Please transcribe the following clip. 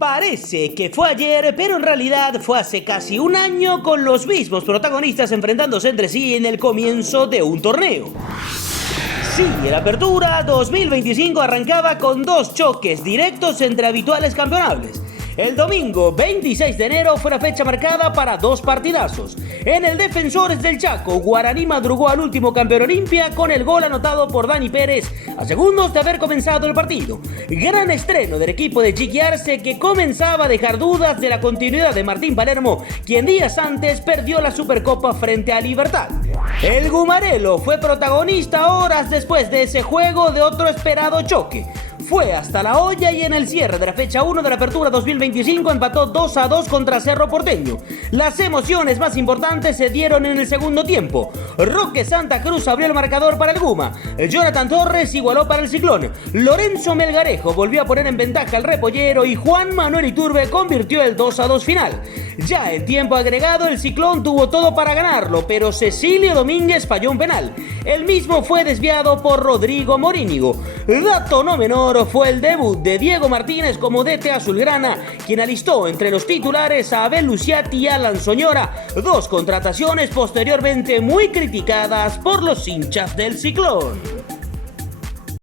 Parece que fue ayer, pero en realidad fue hace casi un año con los mismos protagonistas enfrentándose entre sí en el comienzo de un torneo. Sí, el Apertura 2025 arrancaba con dos choques directos entre habituales campeonables. El domingo 26 de enero fue la fecha marcada para dos partidazos. En el Defensores del Chaco, Guaraní madrugó al último campeón Olimpia con el gol anotado por Dani Pérez a segundos de haber comenzado el partido. Gran estreno del equipo de Chiqui Arce, que comenzaba a dejar dudas de la continuidad de Martín Palermo, quien días antes perdió la Supercopa frente a Libertad. El Gumarelo fue protagonista horas después de ese juego de otro esperado choque. Fue hasta la olla y en el cierre de la fecha 1 de la Apertura 2025 empató 2-2 contra Cerro Porteño. Las emociones más importantes se dieron en el segundo tiempo. Roque Santa Cruz abrió el marcador para el Guma. Jonathan Torres igualó para el Ciclón. Lorenzo Melgarejo volvió a poner en ventaja al Repollero y Juan Manuel Iturbe convirtió el 2-2 final. Ya en tiempo agregado, el Ciclón tuvo todo para ganarlo, pero Cecilio Domínguez falló un penal. El mismo fue desviado por Rodrigo Morínigo. Dato no menor fue el debut de Diego Martínez como DT azulgrana, quien alistó entre los titulares a Abel Luciati y Alan Soñora, dos contrataciones posteriormente muy criticadas por los hinchas del Ciclón.